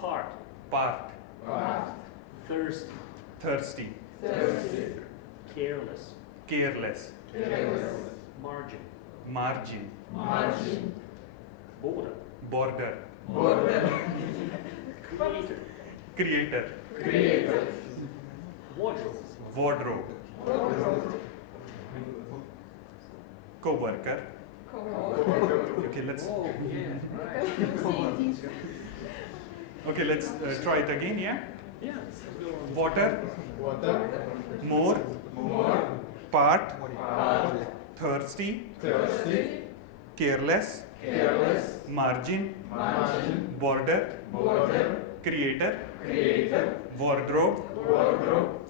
Part. Part. Thirsty. Thirsty. Careless. Careless. Margin. Margin. Border. Border. Creator. Creator. Wardrobe. Wardrobe. Co-worker. Okay, let's. Oh, yeah, right. Okay, let's try it again. Yeah. Yeah. Let's go on. Water. More. Part. Thirsty. Careless. Margin. Border. Creator. Wardrobe.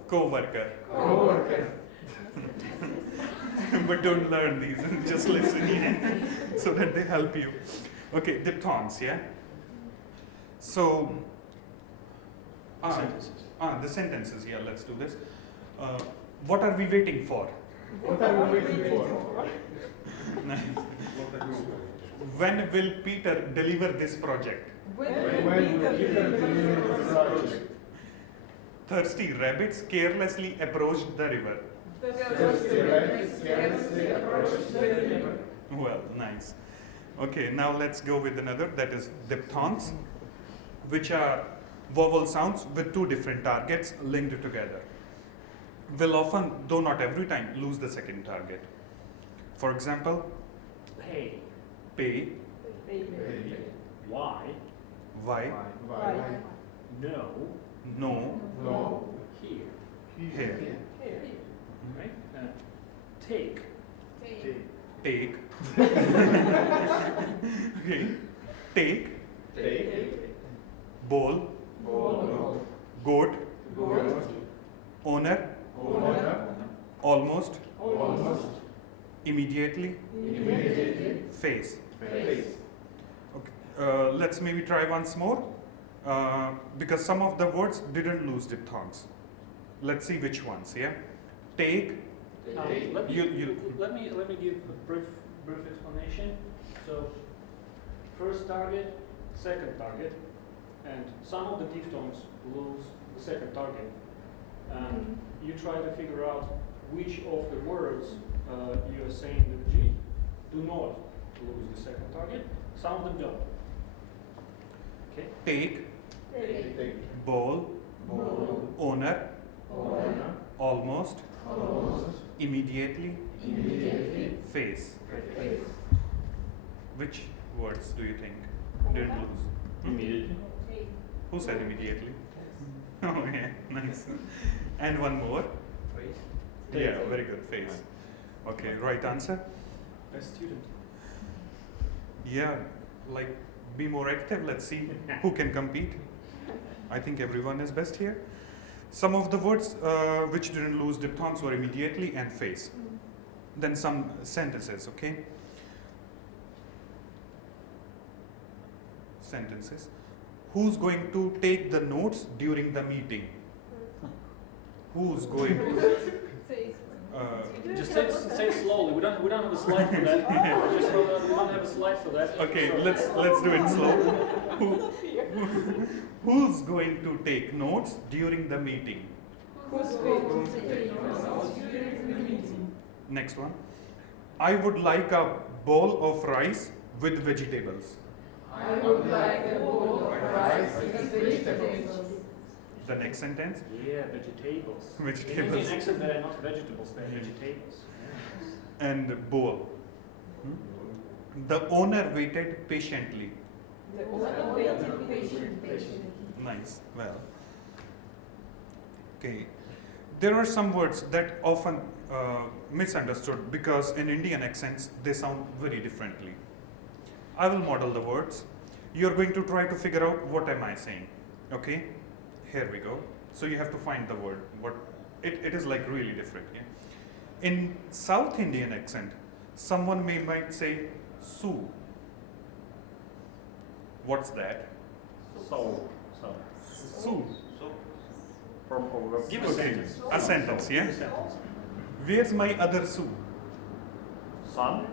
Co-worker. But don't learn these, just listen so that they help you. Okay, diphthongs, yeah? So, Sentences. the sentences, yeah, let's do this. What are we waiting for? Nice. When will Peter deliver this project? Thirsty rabbits carelessly approached the river. Well, nice. Okay, now let's go with another, that is diphthongs, which are vowel sounds with two different targets linked together. Will often, though not every time, lose the second target. For example, Pay. pay, Why. why, No. no, Here. here, Right? Take. take, okay, take, bowl, goat, owner, almost, immediately, face. Okay. Let's maybe try once more, because some of the words didn't lose diphthongs. Let's see which ones. Yeah, take. Let me You- let me give a brief explanation. So, first target, second target, and some of the diphthongs lose the second target, and you try to figure out which of the words you are saying with G do not lose the second target. Some of them don't. Okay. Take, bowl, owner, almost, immediately, face. Which words do you think didn't lose? Immediately. Who said immediately? Oh yeah, nice. And one more. Yeah, very good, face. Okay, right answer? Best student. Yeah, like be more active. Let's see who can compete. I think everyone is best here. Some of the words which didn't lose diphthongs were immediately and face. Then some sentences, okay? Sentences. Who's going to take the notes during the meeting? Who's going to? Just say it slowly. We don't have a slide for that. Just we don't have a slide for that. Okay, let's do it slow. Who's going to take notes during the meeting? Next one. I would like a bowl of rice with vegetables. The next sentence. Yeah, vegetables. Vegetables. In Indian accent, they're not vegetables, they're vegetables. Yeah. And bowl. The owner waited patiently. Nice. Well. Okay. There are some words that often misunderstood because in Indian accents they sound very differently. I will model the words. You're going to try to figure out what am I saying. Okay? Here we go. So you have to find the word. What it is like really different. Yeah? In South Indian accent, someone might say Sue. What's that? So. Sue. Give a Okay. sentence. A sentence, yeah? Give a sentence. Where's my other Sue? Son.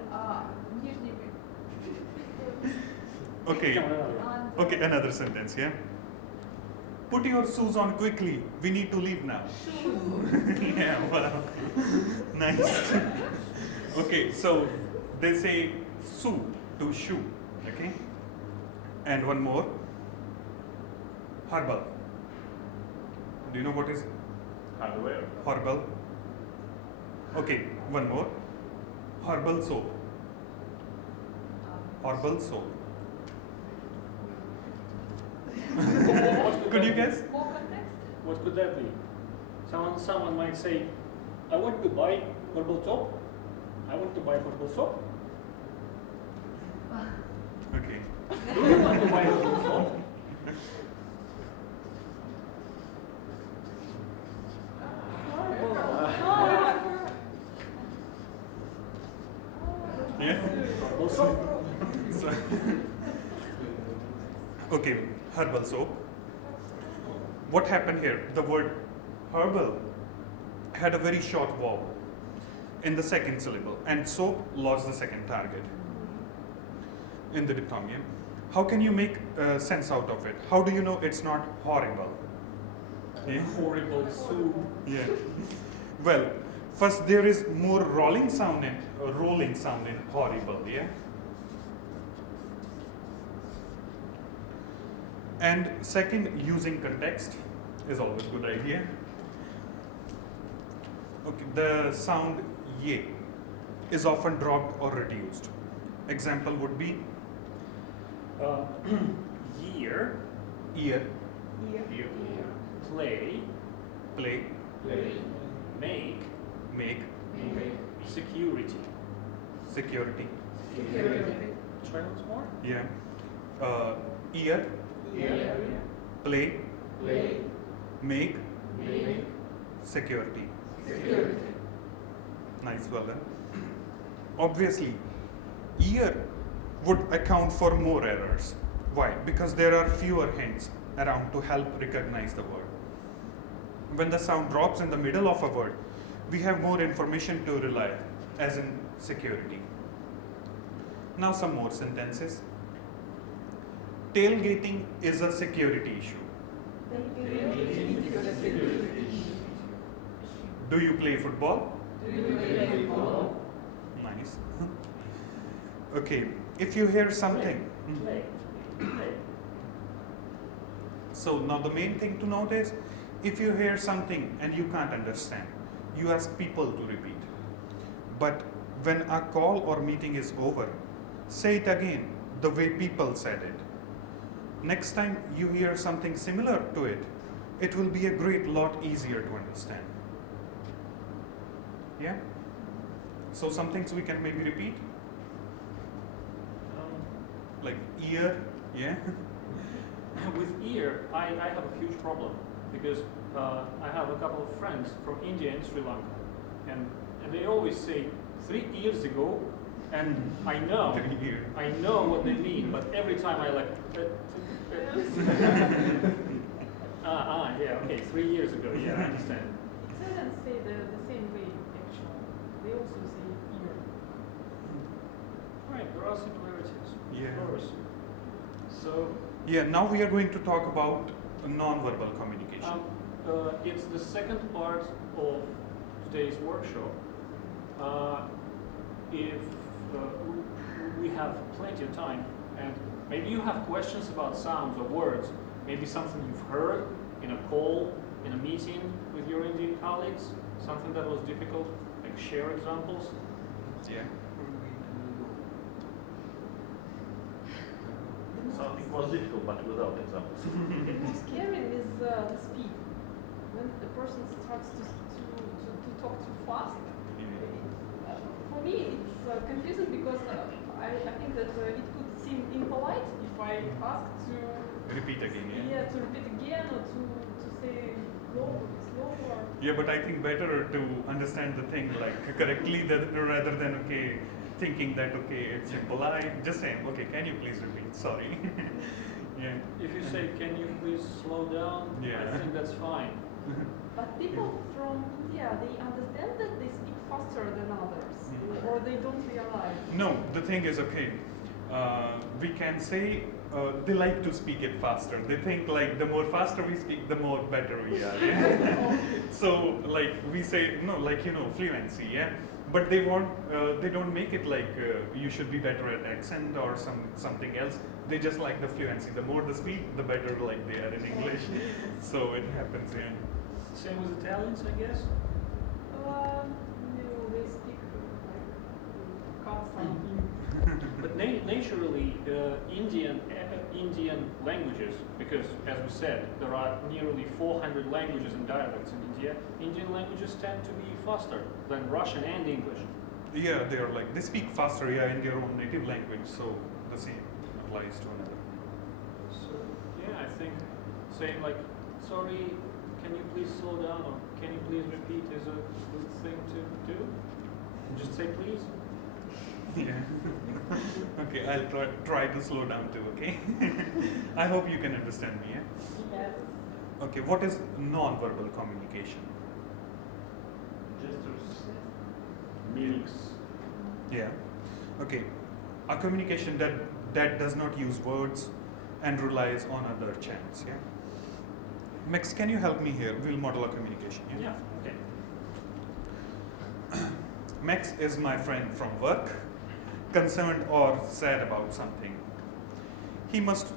Okay. Come on, another one. Okay, another sentence, yeah? Put your shoes on quickly. We need to leave now. Yeah, wow. Nice. Okay, so they say shoe to shoe. Okay. And one more. Herbal. Do you know what is Hardware. herbal? Okay, one more. Herbal soap. Herbal soap. Could you guess? More context? What could that be? Someone might say, I want to buy herbal soap. I want to buy herbal soap. Okay. Do you want to buy herbal soap? Yeah? Herbal soap. So- okay, herbal soap. What happened here? The word herbal had a very short vowel in the second syllable, and soap lost the second target in the diphthongium. How can you make sense out of it? How do you know it's not horrible? Yeah? Horrible soup. Yeah. Well, first there is more rolling sound in horrible, yeah? And second, using context is always a good idea. Okay, the sound ye is often dropped or reduced. Example would be Year, ear, play, play, make, make, security. security, Try once more. yeah. Ear, play, make, security. Nice, well done. Obviously, ear would account for more errors. Why? Because there are fewer hints around to help recognize the word. When the sound drops in the middle of a word, we have more information to rely, as in security. Now some more sentences. Tailgating is a security issue. Do you play football? Nice. Okay, if you hear something. Play. So now the main thing to note is, if you hear something and you can't understand, you ask people to repeat. But when a call or meeting is over, say it again the way people said it. Next time you hear something similar to it, it will be a great lot easier to understand. Yeah? So some things we can maybe repeat, like ear, yeah? With ear, I have a huge problem because I have a couple of friends from India and Sri Lanka, and they always say 3 years ago, and I know what they mean, but every time I like. Yeah, okay, 3 years ago, yeah, I understand. Italians say the same way, actually. They also say ear. Right, there are similarities. Yeah. Of course. So. Yeah, now we are going to talk about non-verbal communication. It's the second part of today's workshop. If we have plenty of time, and maybe you have questions about sounds or words, maybe something you've heard in a call, in a meeting with your Indian colleagues, something that was difficult, like share examples. Yeah. Something was difficult, but without examples. The most scary is the speed. When a person starts to talk too fast, for me it's confusing because I think that it could seem impolite if I ask to Repeat again, yeah? Yeah, to repeat again or to say slower. Yeah, but I think better to understand the thing like correctly rather than thinking that it's impolite. Just saying, can you please repeat? Sorry. Yeah. If you say, can you please slow down? Yeah. I think that's fine. But people from India, they understand that they speak faster than others, or they don't realize. No, the thing is, we can say they like to speak it faster. They think like the more faster we speak, the more better we are. Yeah? So like we say no, like fluency, yeah. But they don't make it like you should be better at accent or something else. They just like the fluency. The more the speed, the better like they are in English. So it happens, yeah. Same with Italians, I guess. No, they speak like constantly. But naturally, Indian languages, because as we said, there are nearly 400 languages and dialects in India. Indian languages tend to be faster than Russian and English. Yeah, they are like they speak faster, yeah, in their own native language. So the same applies to another. So yeah, I think saying like, sorry, can you please slow down, or can you please repeat is a good thing to do. Just say please. Yeah. Okay, I'll try to slow down too, okay? I hope you can understand me, yeah? Yes. Okay, what is non-verbal communication? Gestures, mimics. Yeah. Okay. A communication that does not use words and relies on other channels, yeah? Max, can you help me here? We'll model a communication, yeah? Yeah. Okay. Max is my friend from work, concerned or sad about something. He must,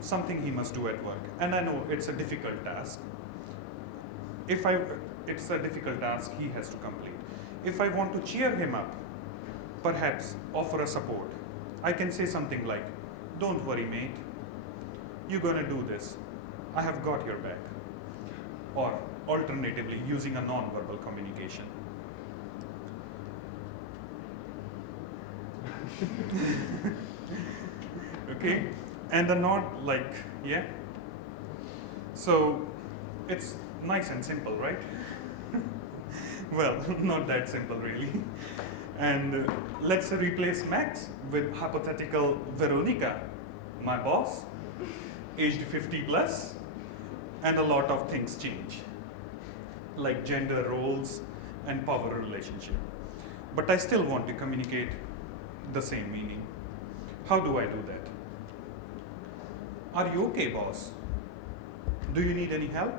something he must do at work. And I know it's a difficult task. It's a difficult task he has to complete. If I want to cheer him up, perhaps offer a support, I can say something like, don't worry, mate. You're gonna do this. I have got your back. Or alternatively, using a non-verbal communication. Okay, and a nod like, yeah. So it's nice and simple, right? Well, not that simple really. And let's replace Max with hypothetical Veronica, my boss, aged 50 plus, and a lot of things change, like gender roles and power relationship. But I still want to communicate the same meaning. How do I do that? Are you okay, boss? Do you need any help?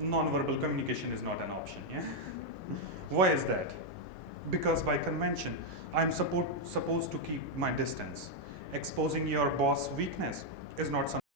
Non-verbal communication is not an option, yeah? Why is that? Because by convention, I'm supposed to keep my distance. Exposing your boss' weakness is not something